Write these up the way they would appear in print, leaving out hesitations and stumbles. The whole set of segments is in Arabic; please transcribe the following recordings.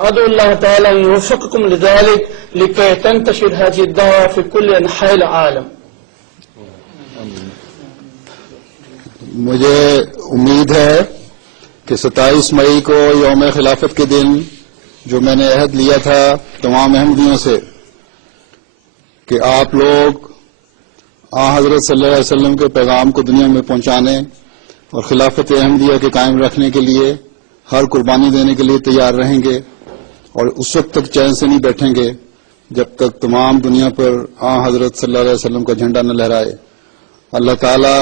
أدعو الله تعالى أن يوفقكم لذلك لكي تنتشر هذه الدعوة في كل أنحاء العالم. मुझे उम्मीद है कि 27 मई को यौम खिलाफत के दिन जो मैंने अहद लिया था तमाम अहमदियों से कि आप लोग हज़रत सल्लल्लाहु अलैहि वसल्लम के पैगाम को दुनिया में पहुंचाने और खिलाफत अहमदिया के कायम रखने के लिए हर कुर्बानी देने के लिए तैयार रहेंगे और उस वक्त तक चैन से नहीं बैठेंगे जब तक तमाम दुनिया पर हज़रत सल्लल्लाहु अलैहि वसल्लम का झंडा न लहराए। अल्लाह ताला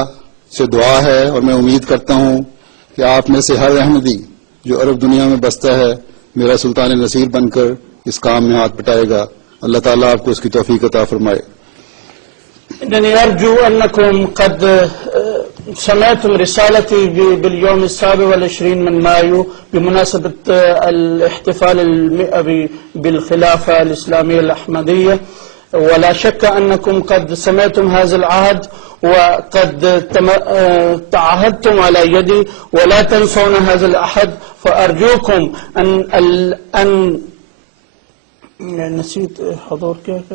से दुआ है और मैं उम्मीद करता हूं कि आप में से हर अहमदी जो अरब दुनिया में बसता है मेरा सुल्तान नसीर बनकर इस काम में हाथ बटाएगा। अल्लाह ताला आपको उसकी तौफीक अता फरमाए। إنني أرجو أنكم قد سمعتم رسالتي باليوم 27 من مايو بمناسبة الاحتفال 100 بالخلافة الإسلامية الأحمدية، ولا شك أنكم قد سمعتم هذا العهد وقد تعهدتم على يدي، ولا تنسون هذا العهد. فأرجوكم أن نسيت حضور كيف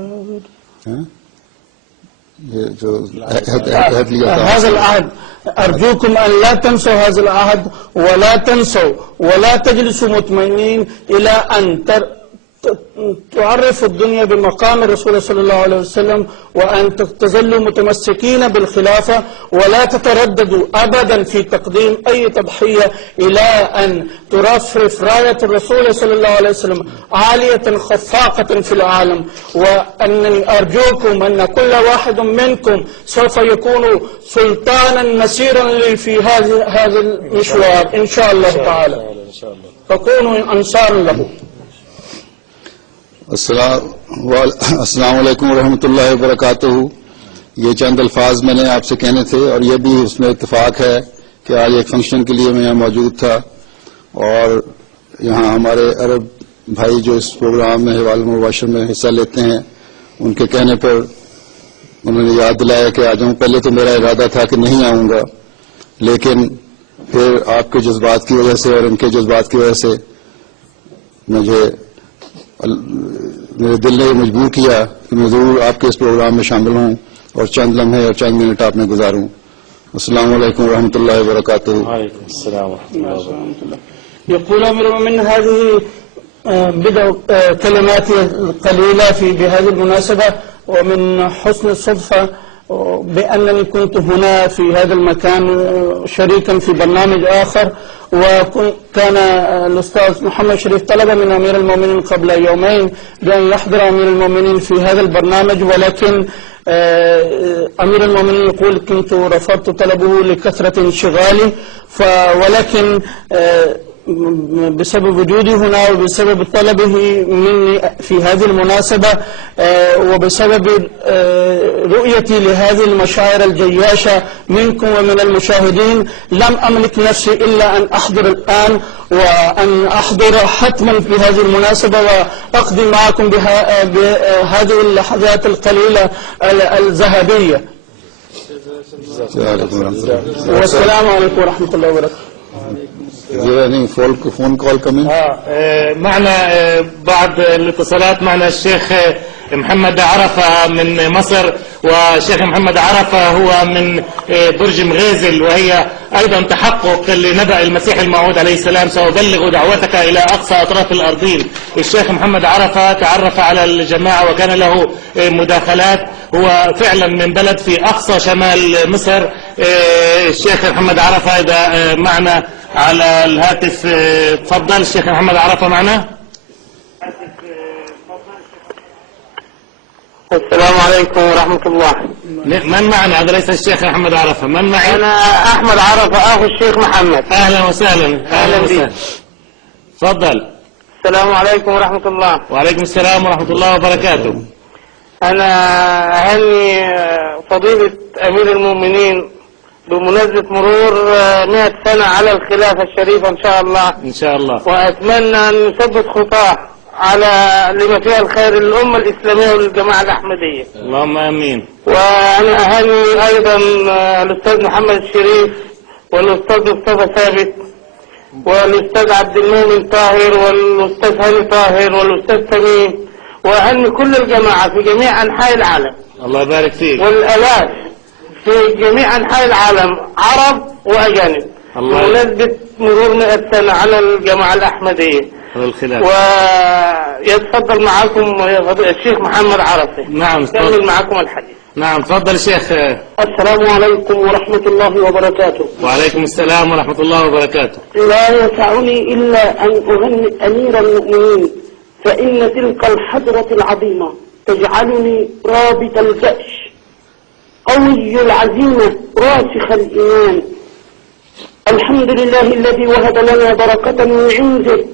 هذا العهد. أرجوكم أن لا تنسوا هذا العهد ولا تجلسوا مطمئنين إلى أن تعرف الدنيا بمقام الرسول صلى الله عليه وسلم، وأن تظلوا متمسكين بالخلافة ولا تترددوا أبدا في تقديم أي تضحية إلى أن ترفرف راية الرسول صلى الله عليه وسلم عالية خفاقة في العالم. وأنني أرجوكم أن كل واحد منكم سوف يكون سلطانا نصيرا لي في هذا المشوار إن شاء الله تعالى، فكونوا أنصارا له. अस्सलाम वालेकुम रहमतुल्लाहि व बरकातहू। ये चंद अल्फाज मैंने आपसे कहने थे और ये भी उसमें इत्तेफाक है कि आज एक फंक्शन के लिए मैं यहाँ मौजूद था और यहाँ हमारे अरब भाई जो इस प्रोग्राम में हिवाल मुबाशर में हिस्सा लेते हैं उनके कहने पर उन्होंने याद दिलाया कि आ जाऊँ। पहले तो मेरा इरादा था कि नहीं आऊँगा, लेकिन फिर आपके जज्बात की वजह से और इनके जज्बात की वजह से मेरे दिल ने मजबूर किया कि मैं जरूर आपके इस प्रोग्राम में शामिल हूं और चंद लम्हे और चंद मिनट आप में गुजारूं। अस्सलाम वालेकुम रहमतुल्लाहि व बरकातहू। वालेकुम अस्सलाम व रहमतुल्लाह। يقول أمير المؤمنين هذه بدأ كلماتي القليلة بهذه المناسبة، ومن حسن الصدفة بأنني كنت هنا في هذا المكان شريكا في برنامج آخر، وكان الأستاذ محمد شريف طلب من أمير المؤمنين قبل يومين بأن يحضر أمير المؤمنين في هذا البرنامج، ولكن أمير المؤمنين يقول كنت رفضت طلبه لكثرة انشغالي، ولكن بسبب وجودي هنا وبسبب طلبه مني في هذه المناسبة وبسبب رؤيتي لهذه المشاعر الجياشة منكم ومن المشاهدين لم أملك نفسي إلا أن أحضر الآن وأن أحضر حتما في هذه المناسبة وأقضي معكم بهذه اللحظات القليلة الذهبية. والسلام عليكم ورحمة الله وبركاته. فون كول كمان. معنا بعض الاتصالات. معنا الشيخ محمد عرفة من مصر، والشيخ محمد عرفة هو من برج مغازل، وهي أيضا تحقق لنبأ المسيح الموعود عليه السلام. سأبلغ دعوتك إلى أقصى أطراف الأرضين. الشيخ محمد عرفة تعرف على الجماعة وكان له مداخلات، هو فعلا من بلد في أقصى شمال مصر. الشيخ محمد عرفة إذا معنا على الهاتف تفضل. الشيخ محمد عرفة معنا. السلام عليكم ورحمة الله. من معنا؟ هذا ليس الشيخ محمد عرفة. من معي؟ أنا أحمد عرفة أخو الشيخ محمد. أهلا وسهلا. أهلا بك. تفضل. السلام عليكم ورحمة الله. وعليكم السلام ورحمة الله وبركاته. أنا أهني فضيلة أمير المؤمنين بمناسبة مرور 100 سنة على الخلافة الشريفة إن شاء الله. إن شاء الله. وأتمنى أن نثبت خطاه على لما فيها الخير للأمة الإسلامية وللجماعة الأحمدية. اللهم آمين. وأنا أهني أيضا الأستاذ محمد الشريف والأستاذ مصطفى ثابت والأستاذ عبد المؤمن طاهر والأستاذ هاني طاهر والأستاذ تميم، وأهني كل الجماعة في جميع أنحاء العالم. الله يبارك فيك. والآلاف في جميع أنحاء العالم، عرب وأجانب، بمناسبة مرور 100 سنة على الجماعة الأحمدية. ويتفضل معكم الشيخ محمد عرفة. نعم، يكمل معكم الحديث. نعم، تفضل شيخ. السلام عليكم ورحمة الله وبركاته. وعليكم السلام ورحمة الله وبركاته. لا يسعني إلا أن أهنئ أمير المؤمنين، فإن تلك الحضرة العظيمة تجعلني رابط الجأش، قوي العزيمة، راسخ الإيمان. الحمد لله الذي وهب لنا بركة من عنده،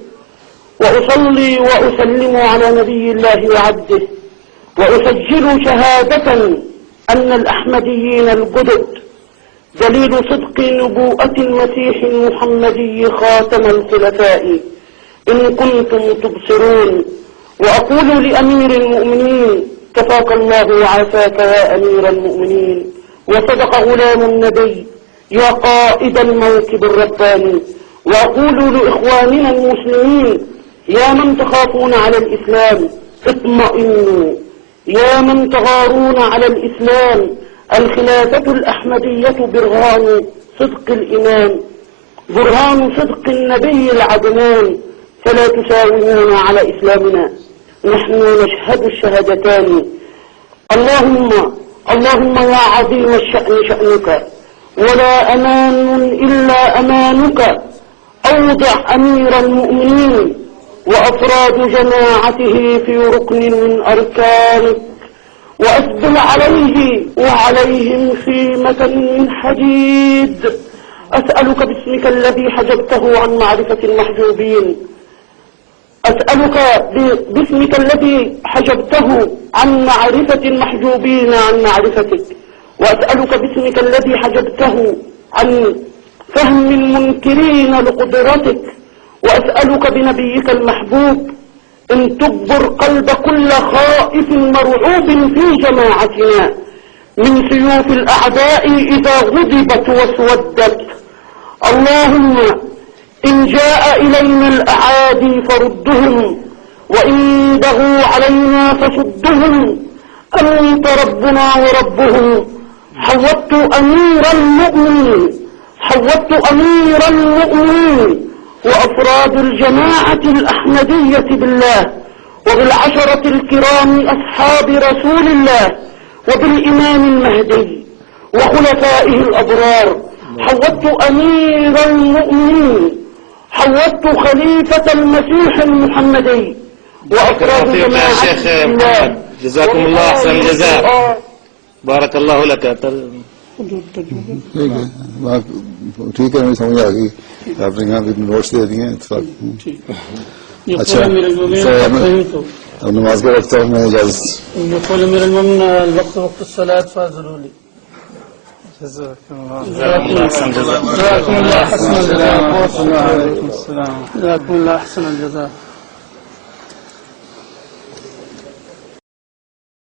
وأصلي وأسلم على نبي الله وعبده، وأسجل شهادة أن الأحمديين الجدد دليل صدق نبوءة المسيح المحمدي خاتم الخلفاء إن كنتم تبصرون. وأقول لأمير المؤمنين كفاك الله وعافاك يا أمير المؤمنين، وصدق غلام النبي يا قائد الموكب الرباني. وأقول لإخواننا المسلمين يا من تخافون على الإسلام اطمئنوا، يا من تغارون على الإسلام الخلافة الأحمدية برهان صدق الإمام، برهان صدق النبي العدنان، فلا تساومون على إسلامنا. نحن نشهد الشهادتان. اللهم يا عظيم الشأن شأنك، ولا أمان إلا أمانك، أوضع أمير المؤمنين وأفراد جماعته في ركن من أركانك، وأسبل عليه وعليهم خيمة من حديد. أسألك باسمك الذي حجبته عن معرفة المحجوبين، أسألك باسمك الذي حجبته عن معرفة المحجوبين عن معرفتك، وأسألك باسمك الذي حجبته عن فهم المنكرين لقدرتك، وأسألك بنبيك المحبوب أن تجبر قلب كل خائف مرعوب في جماعتنا من سيوف الأعداء إذا غضبت واسودت. اللهم إن جاء إلينا الأعادي فردهم، وإن بغوا علينا فسدهم، أنت ربنا وربهم. حوضت أمير المؤمنين وأفراد الجماعة الأحمدية بالله، وبالعشرة الكرام أصحاب رسول الله، وبالإمام المهدي وخلفائه الأبرار. حوضت أمير المؤمنين، حوضت خليفة المسيح المحمدي وأفراد جماعة الله. جزاكم الله أحسن الجزاء. بارك الله لك. ठीक है, मैं समझ आ गई. आपने यहाँ भी नोट्स दे दिए हैं. अच्छा, अब नमाज का वक्त है, मैं इजाजत. يقول أمير المؤمنين الوقت وقت الصلاة فاضلوا لي. جزاكم الله أحسن الجزاء. جزاكم الله أحسن الجزاء.